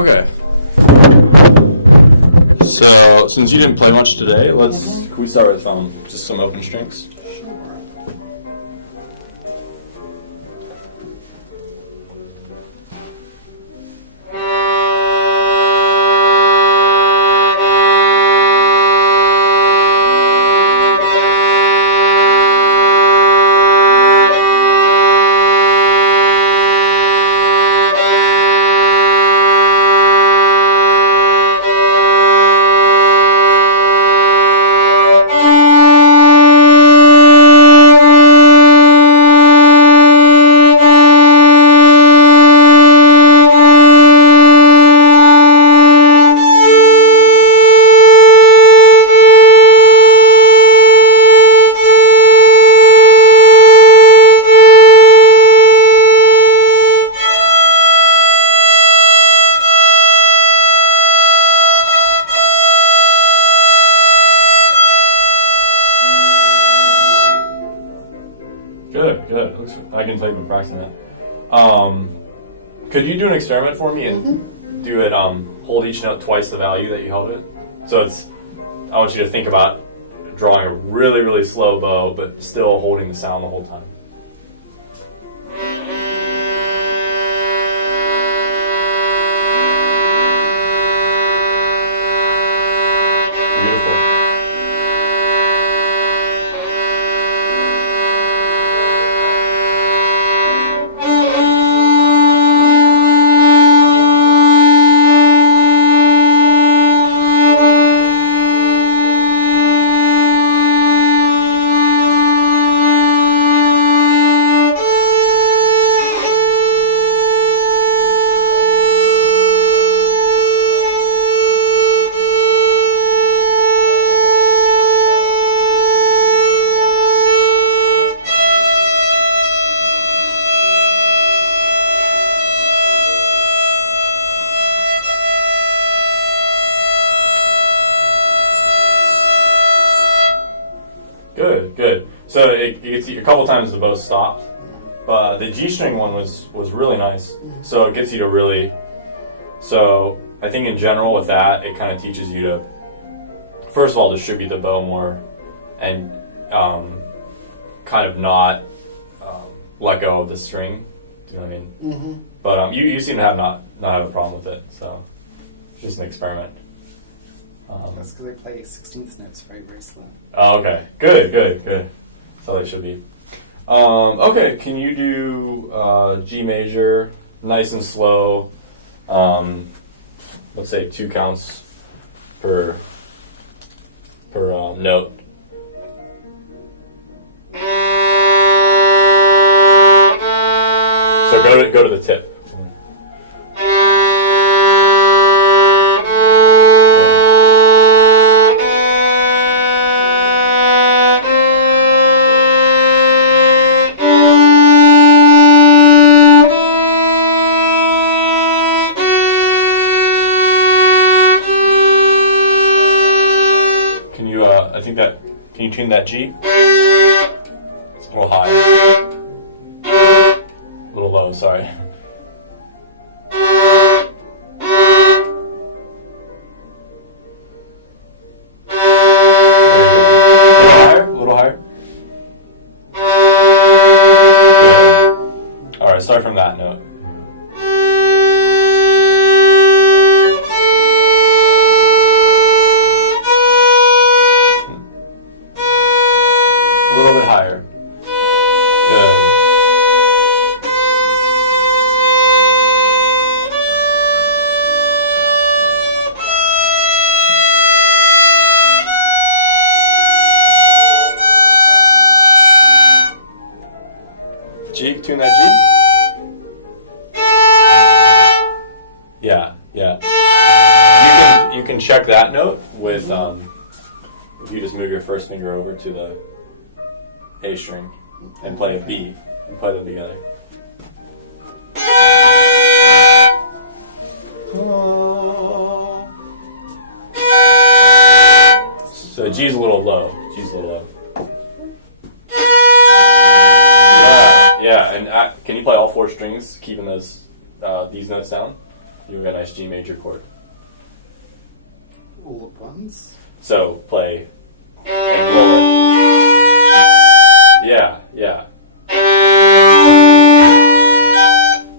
Okay. So, since you didn't play much today, can we start with just some open strings? Good. I can tell you've been practicing that. Could you do an experiment for me and do it? Hold each note twice the value that you held it. So I want you to think about drawing a really, really slow bow, but still holding the sound the whole time. Beautiful. Good. So it gets you a couple times the bow stopped, but the G string one was really nice. So it gets you to really. So I think in general with that, it kind of teaches you to, first of all, distribute the bow more, and kind of not let go of the string. Do you know what I mean? Mm-hmm. But you seem to have not have a problem with it. So it's just an experiment. That's because I play 16th notes very, very slow. Oh, okay. Good. That's how they should be. Okay, can you do G major, nice and slow, let's say 2 counts per note. So go to the tip. Can you tune that G? It's a little high. A little low, sorry. A little higher. Good. Alright, start from that note. A little bit higher. Good. G, tune that G. Yeah. You can check that note with if you just move your first finger over to the A string and play a B and play them together. So G's a little low. Yeah, and can you play all 4 strings, keeping those these notes down? You have a nice G major chord. All at once. So play and blow it. Yeah.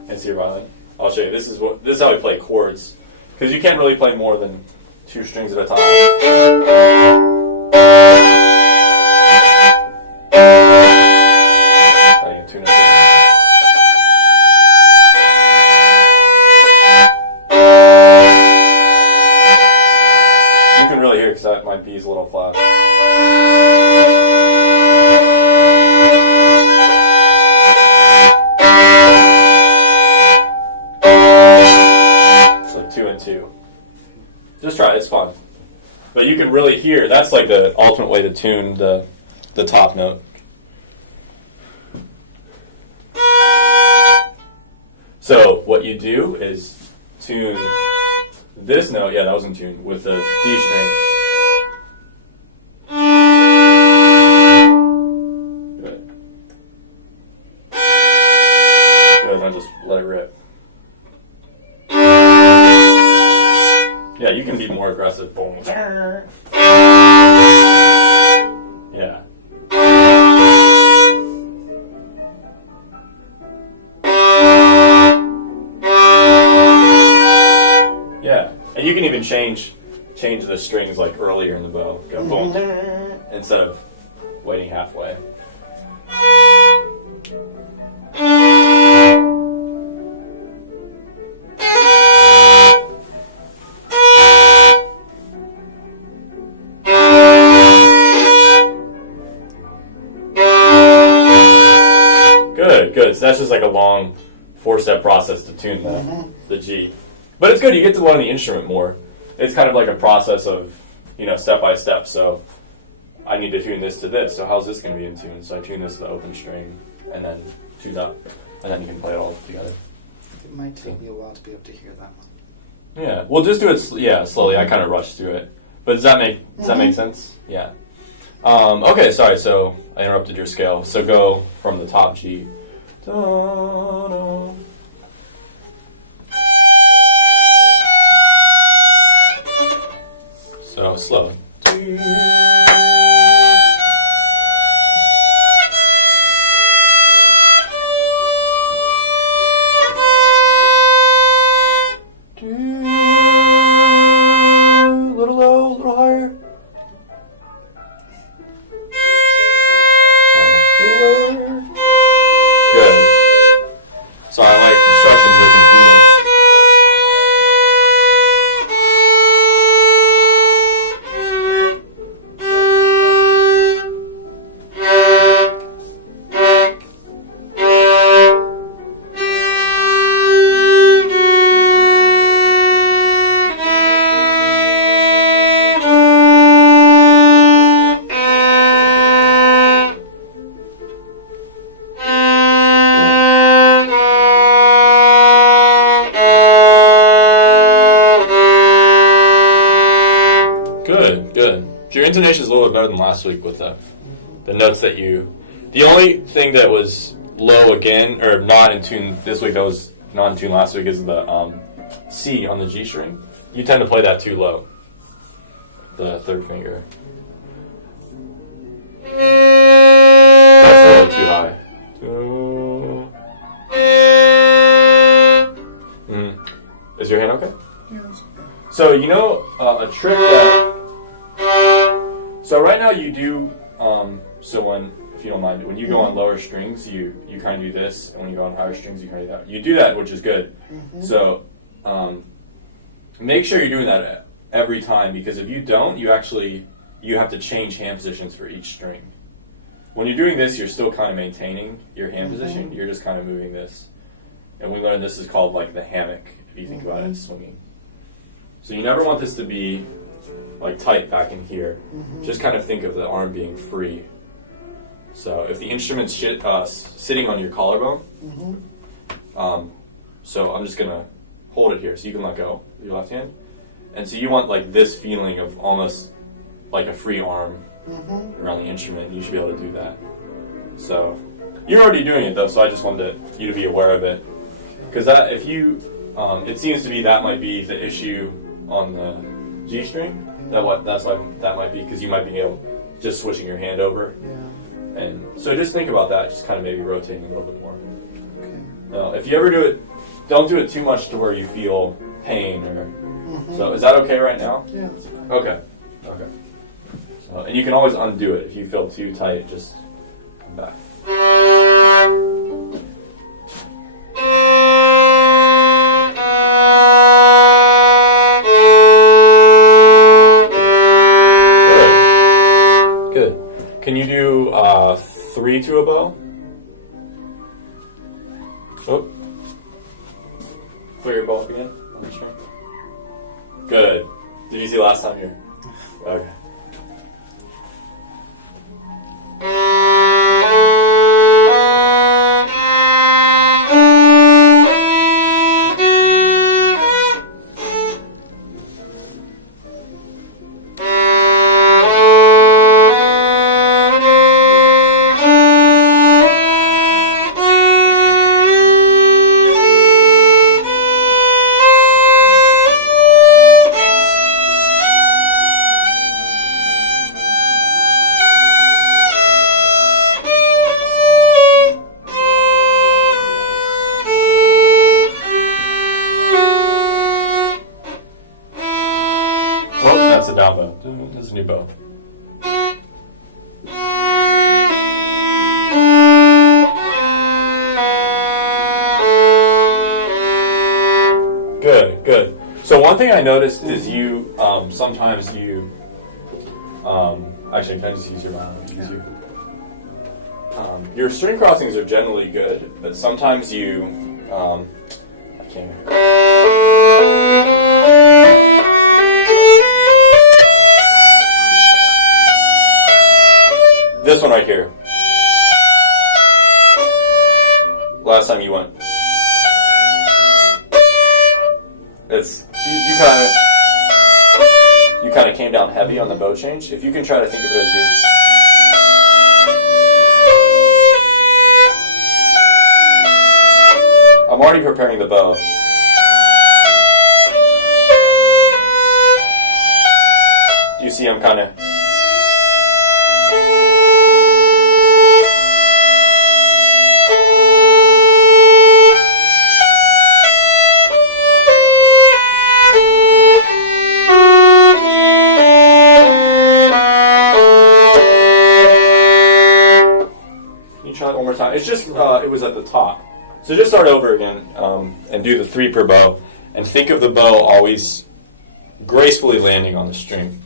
And see your violin. I'll show you. This is how we play chords, because you can't really play more than 2 strings at a time. I can tune it. You can really hear because my B is a little flat. It's like 2 and 2. Just try it, it's fun. But you can really hear, that's like the ultimate way to tune the top note. So what you do is tune this note, yeah, that was in tune, with the D string. Good. Good, I'll just let it rip. Yeah, you can be more aggressive. Boom. Yeah. Yeah, and you can even change the strings like earlier in the bow. Go boom instead of waiting halfway. Good. So that's just like a long 4-step process to tune the G. But it's good. You get to learn the instrument more. It's kind of like a process of, step by step. So I need to tune this to this. So how's this going to be in tune? So I tune this to the open string and then tune up. And then you can play it all together. It might take me a while to be able to hear that one. Yeah. Well, just do it slowly. I kind of rushed through it. But does that make sense? Yeah. Okay, sorry. So I interrupted your scale. So go from the top G. Da-da. So slow. Little low, a little higher. Good. Sorry, my instructions are confusing. Good. Your intonation is a little bit better than last week with the notes that you... The only thing that was low again, or not in tune this week that was not in tune last week is the C on the G string. You tend to play that too low. The third finger. That's a little too high. Is your hand okay? Yes. So a trick that... So right now you do, if you don't mind, when you go on lower strings, you kind of do this, and when you go on higher strings, you kind of do that. You do that, which is good. So make sure you're doing that every time, because if you don't, you have to change hand positions for each string. When you're doing this, you're still kind of maintaining your hand position. You're just kind of moving this. And we learned this is called like the hammock, if you think about it, swinging. So you never want this to be like tight back in here. Just kind of think of the arm being free. So if the instrument's sitting on your collarbone, so I'm just gonna hold it here so you can let go with your left hand. And so you want like this feeling of almost like a free arm around the instrument. You should be able to do that. So you're already doing it though, so I just wanted you to be aware of it. Because if you it seems to be that might be the issue on the G string. That's why that might be, because you might be able just switching your hand over. Yeah. And so just think about that. Just kind of maybe rotating a little bit more. Okay. If you ever do it, don't do it too much to where you feel pain. So is that okay right now? Yeah, that's fine. Okay. So, and you can always undo it if you feel too tight. Just come back. Good. Can you do 3 to a bow? Oh. Clear your bow up again on the string. Good. Did you see last time here? Okay. That's a down bow. There's a new bow. Good. So one thing I noticed is you, sometimes you, actually, can I just use your mouth? Your string crossings are generally good, but sometimes you, I can't. This one right here. Last time you went. It's you kind of came down heavy on the bow change. If you can try to think of it as being. I'm already preparing the bow. Do you see I'm kind of. One more time. It's just, it was at the top. So just start over again and do the 3 per bow. And think of the bow always gracefully landing on the string.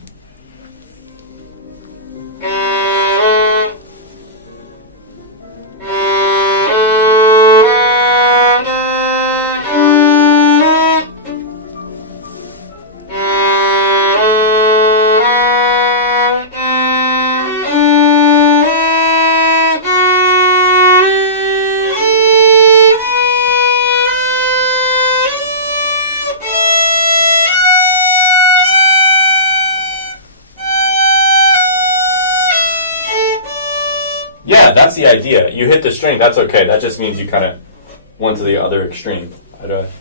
Yeah, that's the idea. You hit the string, that's okay. That just means you kind of went to the other extreme. Excellent.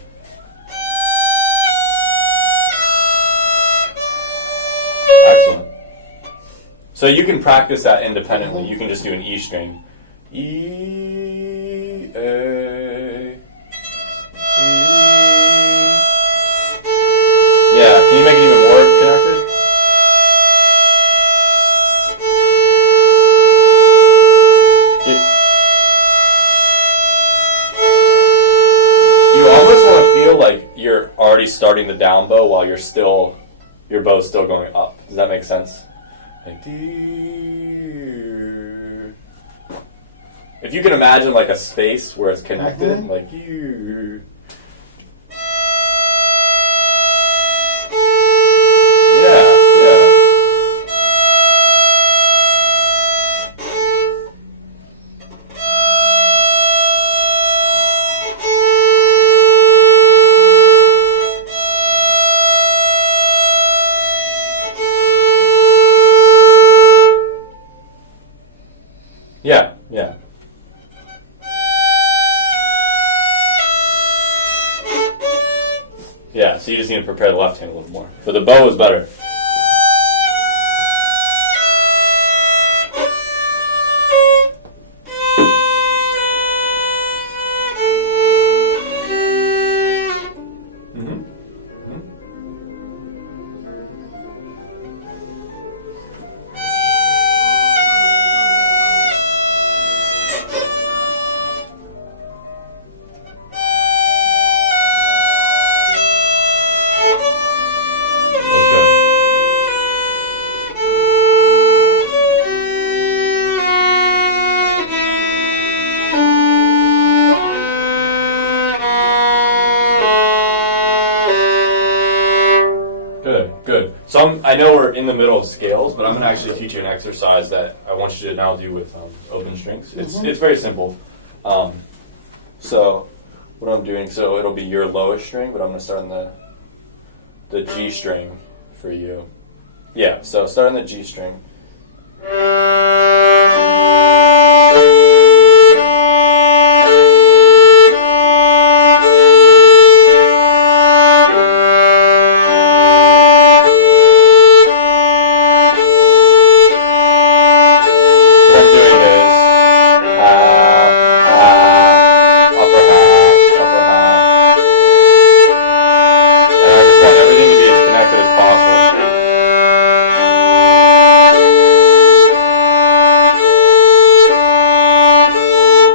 So you can practice that independently. You can just do an E string. E, A, E. Yeah, can you make it even more connected? You almost want to feel like you're already starting the down bow while your bow's still going up. Does that make sense? Like, if you can imagine like a space where it's connected, like you. Yeah. so you just need to prepare the left hand a little more. But the bow is better. So I know we're in the middle of scales, but I'm going to actually teach you an exercise that I want you to now do with open strings. It's very simple. So what I'm doing, so it'll be your lowest string, but I'm going to start on the G string for you. Yeah, so start on the G string.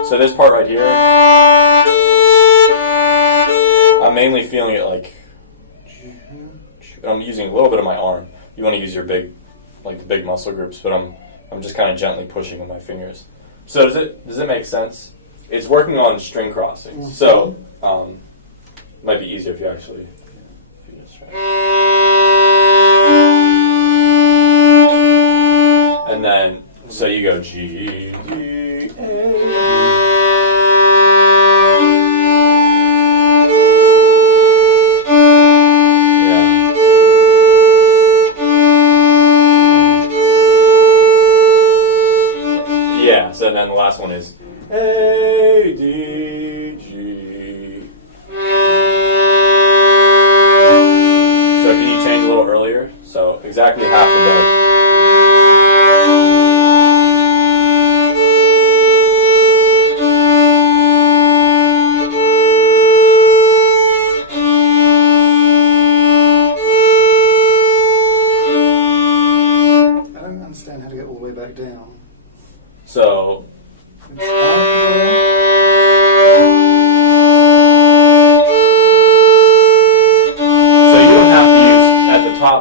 So this part right here, I'm mainly feeling it like, I'm using a little bit of my arm. You want to use your big, like the big muscle groups, but I'm just kind of gently pushing with my fingers. So does it make sense? It's working on string crossings. So it might be easier if you actually, just try. And then, so you go G, D, A. And then the last one is A, D, G. So can you change a little earlier? So exactly half the bed. I don't understand how to get all the way back down. So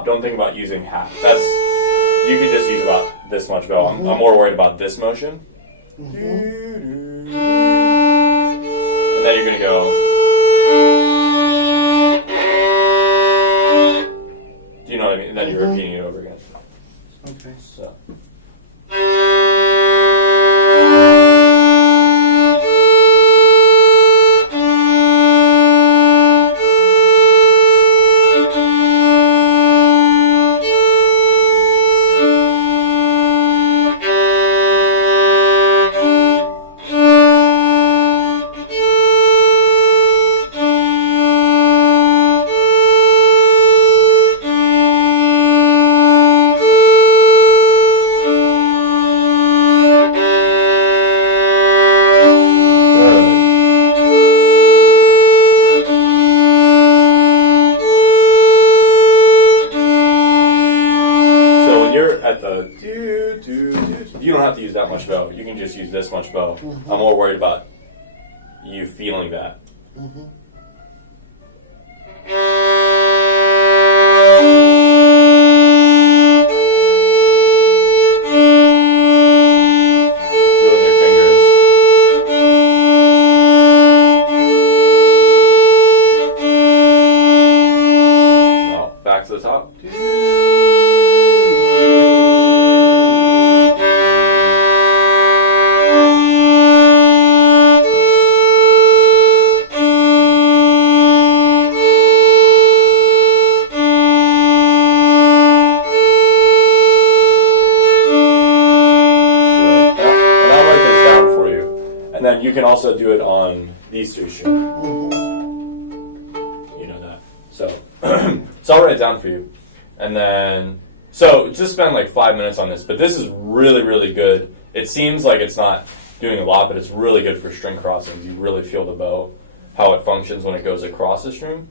don't think about using half. You could just use about this much bow. I'm more worried about this motion. And then you're going to go. Do you know what I mean? And then you're repeating it over again. Okay. So. You don't have to use that much bow. You can just use this much bow. I'm more worried about you feeling that. Feeling your fingers. Now, back to the top. And then you can also do it on these three strings. You know that. So. So I'll write it down for you. And then, so just spend like 5 minutes on this, but this is really, really good. It seems like it's not doing a lot, but it's really good for string crossings. You really feel the bow, how it functions when it goes across the string.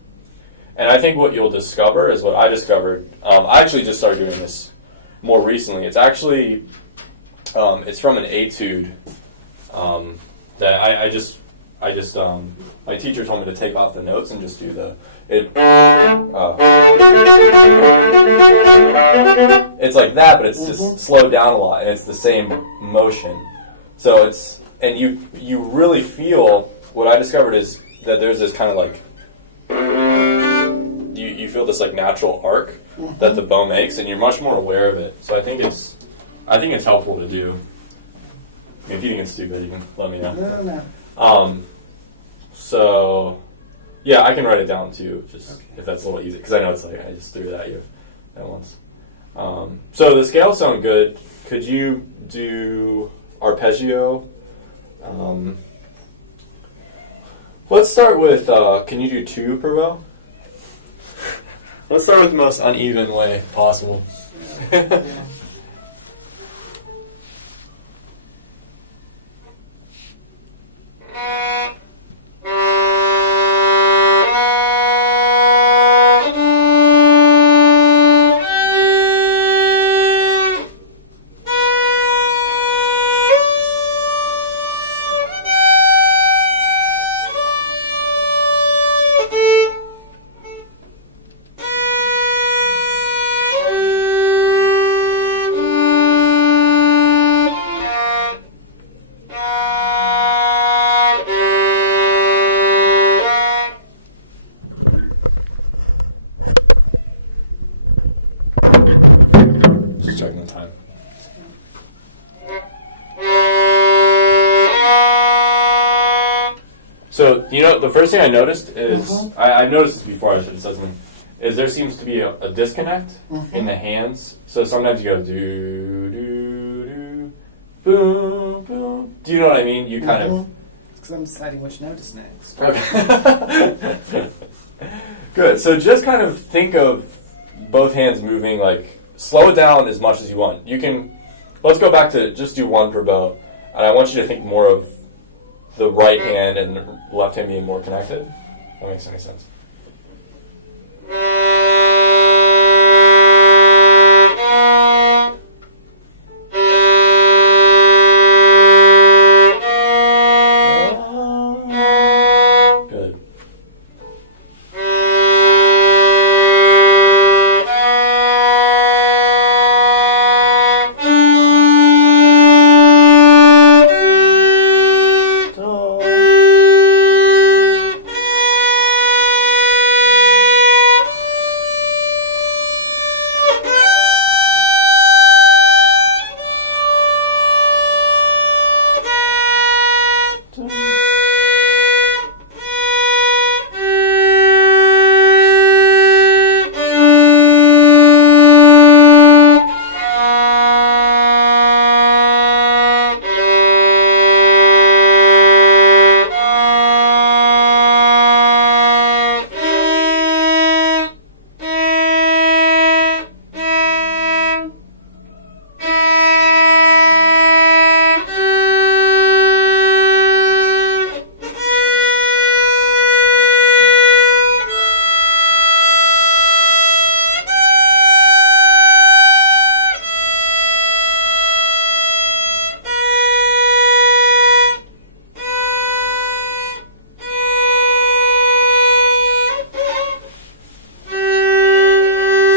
And I think what you'll discover is what I discovered. I actually just started doing this more recently. It's actually, it's from an etude that I just my teacher told me to take off the notes and just do it's like that, but it's just slowed down a lot, and it's the same motion. So it's, and you really feel, what I discovered is that there's this kind of like, you feel this like natural arc that the bow makes, and you're much more aware of it. So I think it's helpful to do. I mean, if you think it's stupid, you can let me know. No. So, yeah, I can write it down too, just if that's a little easy, because I know it's like I just threw it at you at once. So the scales sound good. Could you do arpeggio? Let's start with, can you do 2 per bow? Let's start with the most uneven way possible. Yeah. Just checking the time. So, the first thing I noticed is, I've noticed this before, I should have said something, is there seems to be a disconnect in the hands. So sometimes you go do, do, do, boom, boom. Do you know what I mean? You kind of... Because I'm deciding which note is next. Okay. Good. So just kind of think of both hands moving, like, slow it down as much as you want. You can, let's go back to just do 1 per bow. And I want you to think more of the right hand and the left hand being more connected. If that makes any sense. Good.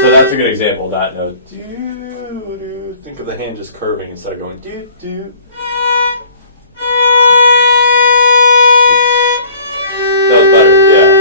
So that's a good example of that note. Do, do. Think of the hand just curving instead of going do, do. That was better, yeah.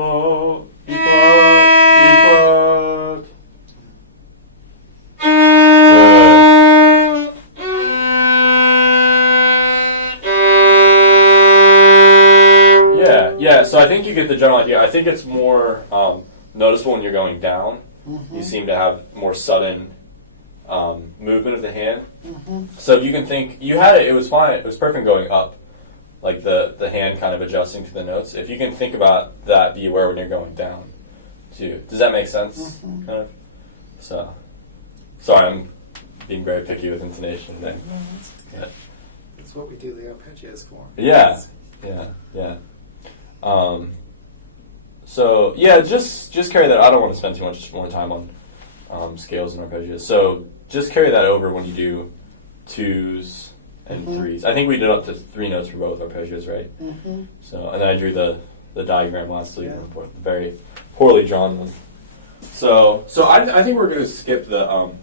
low, E flat, E flat. Good. Yeah. So I think you get the general idea. I think it's more noticeable when you're going down. Mm-hmm. You seem to have more sudden movement of the hand. Mm-hmm. So you can think you had it. It was fine. It was perfect going up. Like the hand kind of adjusting to the notes. If you can think about that, be aware when you're going down, too. Does that make sense? Mm-hmm. Kind of. So, sorry, I'm being very picky with intonation today. Yeah. That's what we do the arpeggios for. Yeah. So yeah, just carry that. I don't want to spend too much more time on scales and arpeggios. So just carry that over when you do twos and threes. I think we did up to 3 notes for both arpeggios, right? Mm-hmm. So, and then I drew the diagram lastly, the very poorly drawn one. So I think we're going to skip the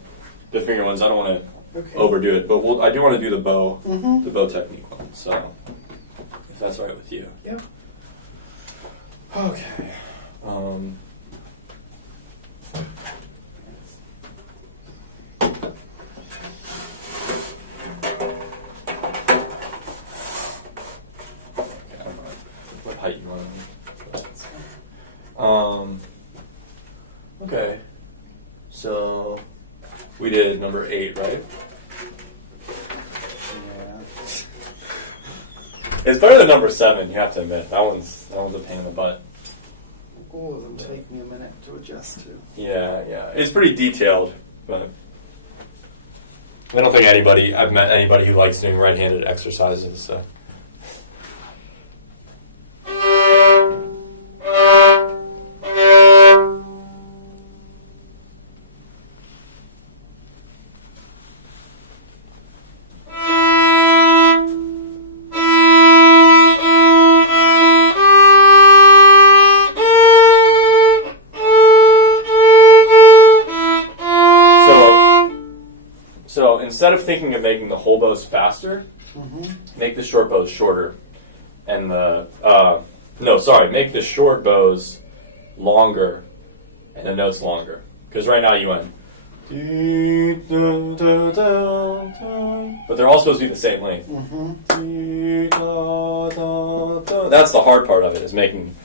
finger ones. I don't want to overdo it, but I do want to do the bow technique one. So, if that's all right with you. Yeah. Okay. What height you want? Okay. So we did number 8, right? Yeah. It's better than number 7. You have to admit that one's a pain in the butt. All of them take me a minute to adjust to. Yeah. It's pretty detailed, but I don't think I've met anybody who likes doing right-handed exercises. So. Instead of thinking of making the whole bows faster, make the short bows shorter, and make the short bows longer, and the notes longer. Because right now you went, but they're all supposed to be the same length. That's the hard part of it, is making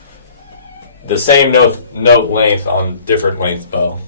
the same note length on different length bow.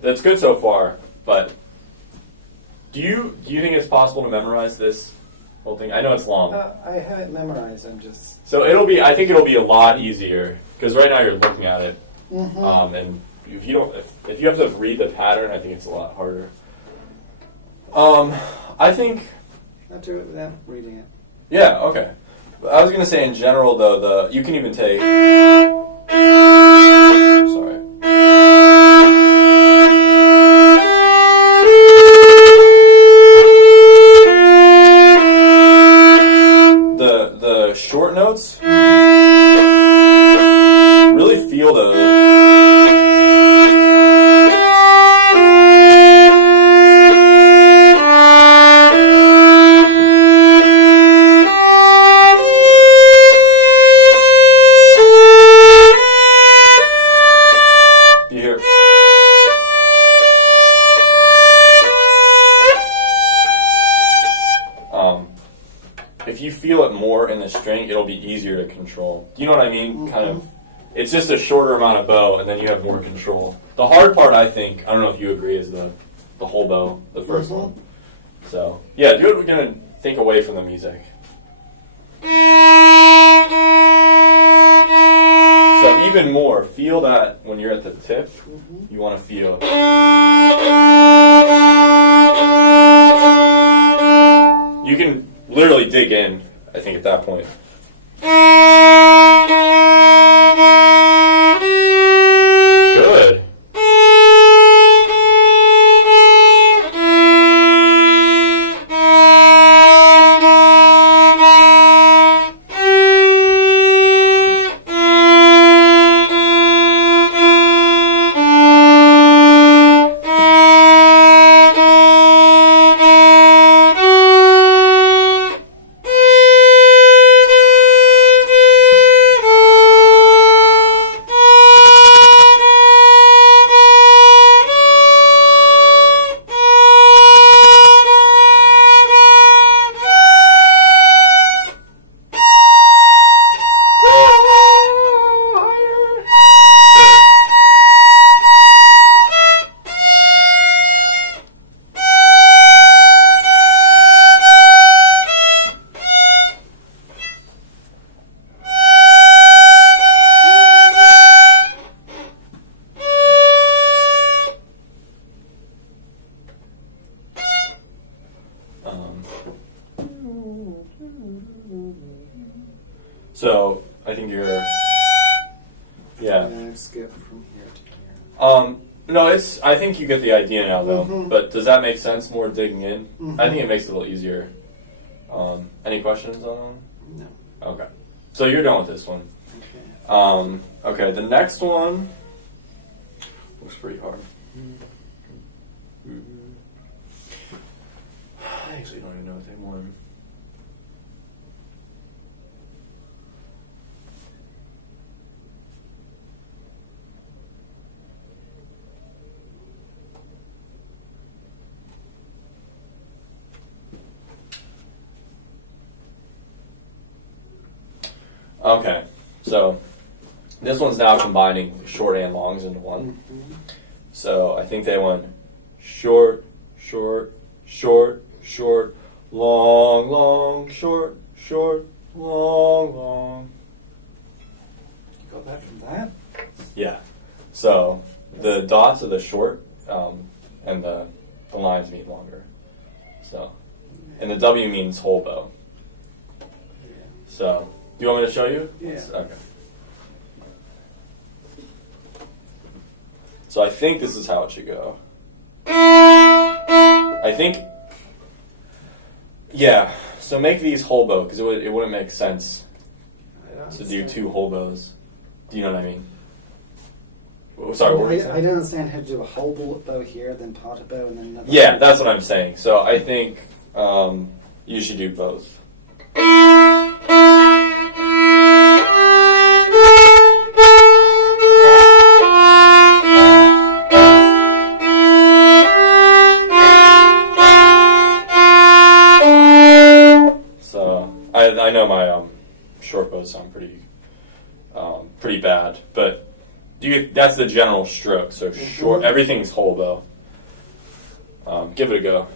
That's good so far, but do you think it's possible to memorize this whole thing? I know it's long. I have it memorized. I'm just. So I think it'll be a lot easier because right now you're looking at it, and if you have to read the pattern, I think it's a lot harder. I think. I'll do it without reading it. Yeah. Okay. I was gonna say in general though, you can even take. Sorry. The short notes, really feel those. if you feel it more in the string, it'll be easier to control. Do you know what I mean? Kind of. It's just a shorter amount of bow, and then you have more control. The hard part, I think, I don't know if you agree, is the whole bow, the first one. So, yeah, do it. We're going to think away from the music. So even more, feel that when you're at the tip, you want to feel. You can literally dig in, I think, at that point. Good. So I think you're, yeah. And I skip from here to here. No, it's. I think you get the idea now, though. But does that make sense? More digging in. I think it makes it a little easier. Any questions on? No. Okay. So you're done with this one. Okay. Okay. The next one looks pretty hard. I actually don't even know what they won. Okay, so this one's now combining short and longs into one. So I think they went short, short, short, short, long, long, short, short, long, long. You got that from that? Yeah. So the dots are the short, and the lines mean longer. So, and the W means whole bow. So. Do you want me to show you? Yeah. Okay. So I think this is how it should go. I think, yeah. So make these whole bow, because it wouldn't make sense to do two whole bows. Do you know what I mean? Oh, sorry, what were you saying? I don't understand how to do a whole bullet bow here, then pot a bow, and then another. Yeah, that's what I'm saying. So I think you should do both. I know my short bows sound pretty bad, but that's the general stroke. So short, everything's whole bow. Give it a go.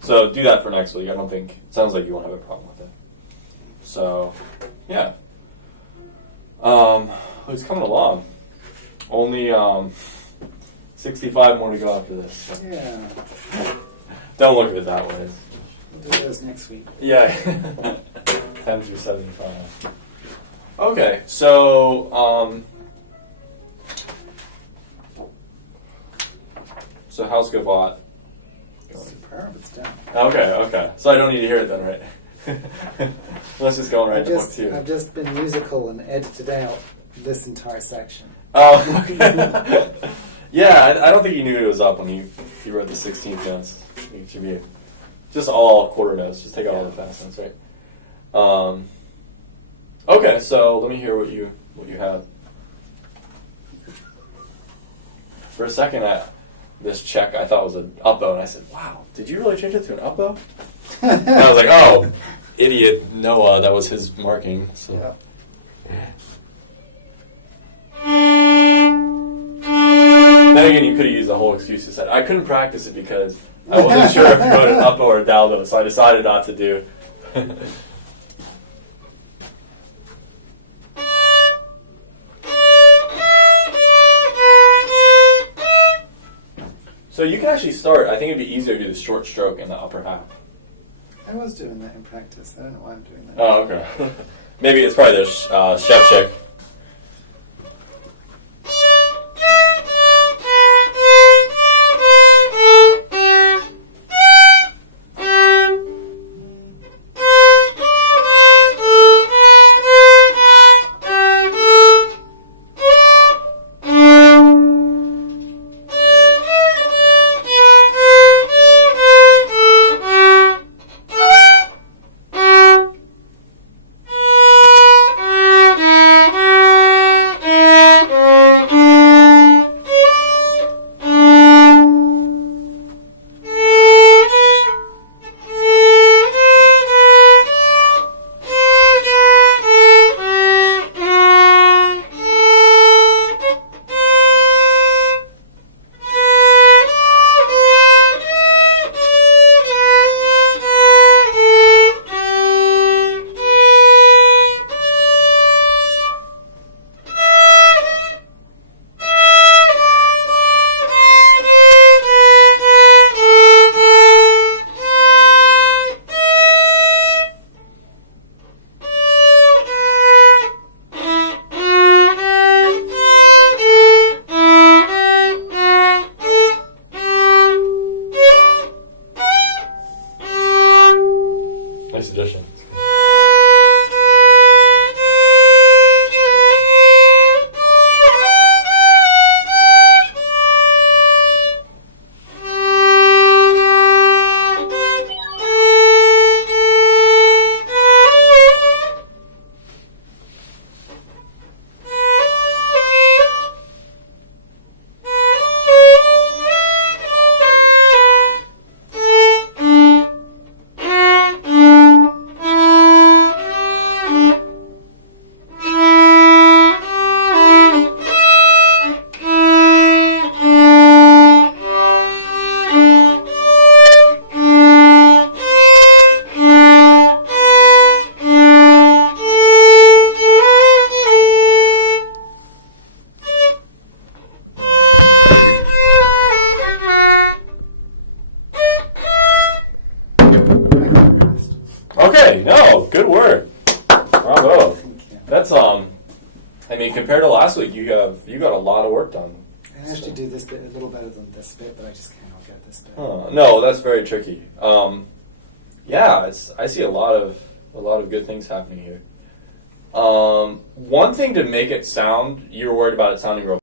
So do that for next week. I don't think it sounds like you won't have a problem with it. So yeah, it's coming along. Only 65 more to go after this. So. Yeah. Don't look at it that way. We'll do those next week. Yeah. 10 through 75. Okay, so how's Gavotte? Superb, it's done. Okay. So I don't need to hear it then, right? Let's just go right into book two. I've just been musical and edited out this entire section. Oh, okay. Yeah, I don't think he knew it was up when he wrote the 16th notes. It should be just all quarter notes. Just take out all the fast notes, right? Okay, so let me hear what you have. For a second, this check I thought was an up bow, and I said, "Wow, did you really change it to an up bow?" And I was like, "Oh, idiot Noah, that was his marking." So. Yeah. Then again, you could have used the whole excuse to say, I couldn't practice it because I wasn't sure if you wrote an up or a down note, so I decided not to do. So you can actually start, I think it'd be easier to do the short stroke in the upper half. I was doing that in practice. I don't know why I'm doing that. Oh, okay. Maybe it's probably the chef check. Nice addition. Okay, no, good work. Bravo. That's I mean, compared to last week, you got a lot of work done. I actually do this bit a little better than this bit, but I just cannot get this bit. No, that's very tricky. Yeah, I see a lot of good things happening here. One thing to make it sound, you were worried about it sounding real